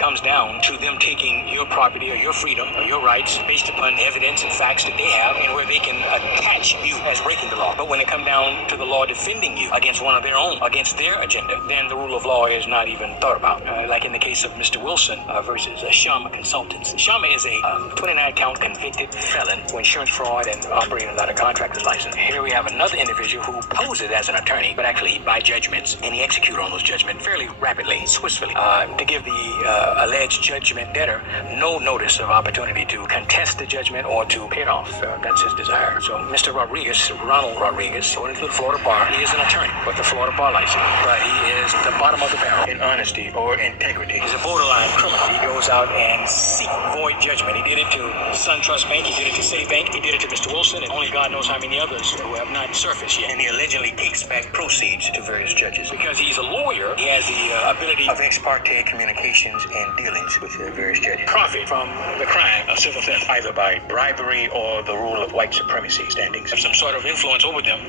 comes down to them taking your property or your freedom or your rights based upon evidence and facts that they have, and where they can attach you as breaking the law. But when it comes down to the law defending you against one of their own, against their agenda, then the rule of law is not even thought about. Like in the case of Mr. Wilson versus Shama Consultants. Shama is a 29-count convicted felon for insurance fraud and operating without a contractor's license. Here we have another individual who poses as an attorney, but actually he buys judgments, and he executes on those judgments fairly rapidly, swiftly, to give the alleged judgment debtor no notice of opportunity to contest the judgment or to pay it off. That's his desire. So Mr. Rodriguez, Roniel Rodriguez, according to the Florida bar, he is an attorney with the Florida bar license, but he is the bottom of the barrel in honesty or integrity. He's a borderline criminal. He goes out and seeks void judgment. He did it to SunTrust Bank, he did it to Save Bank, he did it to Mr. Wilson, and only God knows how many others who have not surfaced yet. And he allegedly takes back proceeds to various judges. Because he's a lawyer, he has the ability of ex parte communications and dealings with various judges. Profit from the crime of civil theft, either by bribery or the rule of white supremacy standings. Have some sort of influence over them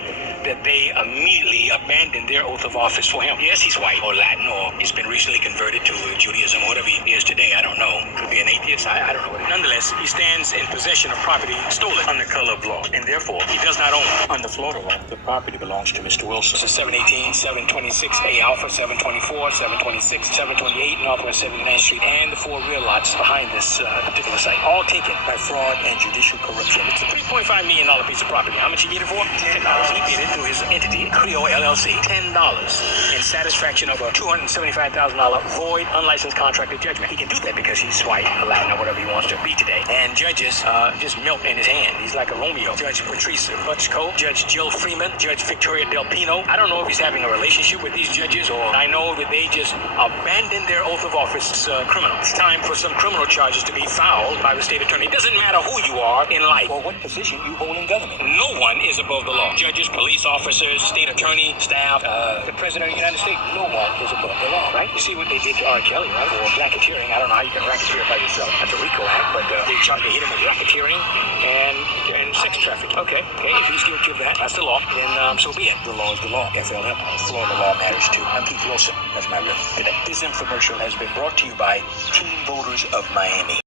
that they immediately abandon their oath of office for him. Yes, he's white or Latin, or he's been recently converted to Judaism, whatever he is today, I don't know. Could be an atheist, I don't know. Nonetheless, he stands in possession of property stolen under color of law, and therefore he does not own it. Under Florida law, the property belongs to Mr. Wilson. This is 718, 726 A Alpha, 724, 726, 728 Northwest 79th Street, and the 4 rear lots behind this particular site, all taken by fraud and judicial corruption. It's a $3.5 million piece of property. How much he get it for? $10. He did it through his entity, Creo LLC. $10 in satisfaction of a $275,000 void, unlicensed contractor judgment. He can do that because he's white, Latin, or whatever he wants to be today. And judges just melt in his hand. He's like a Romeo. Judge Patrice Butchko, Judge Jill Freeman, Judge Victoria Del Pino. I don't know if he's having a relationship with these judges, or I know that they just abandoned their oath of office. Criminal. It's time for some criminal charges to be filed by the state attorney. It doesn't matter who you are in life or what position you hold in government. No one is above the law. Judges, police officers, state attorney, staff, the president of the United States. No one is above the law, right? You see what they did to R. Kelly, right? For racketeering. I don't know how you can racketeer by yourself. That's a RICO act, but they hit him with racketeering and sex trafficking. Okay. If he's guilty of that, that's the law. Then so be it. The law is the law. FLM. Florida law matters too. I'm Keith Wilson. That's my riff today. This infomercial has been brought to you by Teen Voters of Miami.